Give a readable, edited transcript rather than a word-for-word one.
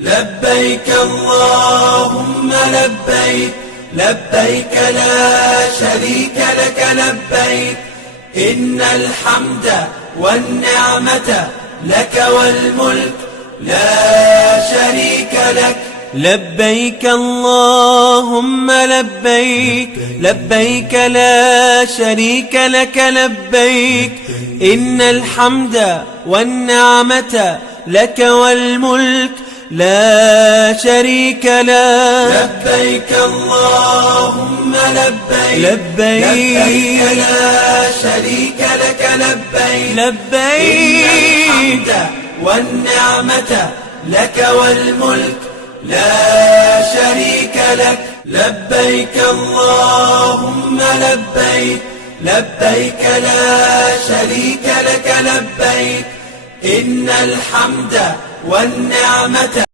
لبيك اللهم لبيك، لبيك لا شريك لك لبيك، إن الحمد والنعمة لك والملك لا شريك لك. لبيك اللهم لبيك، لبيك لا شريك لك لبيك، إن الحمد والنعمة لك والملك لا شريك لك. لبيك اللهم لبيك، لبيك لا شريك لك لبيك، لبيك إن الحمد والنعمة لك والملك لا شريك لك. لبيك اللهم لبيك، لبيك لا شريك لك لبيك، إن الحمد والنعمة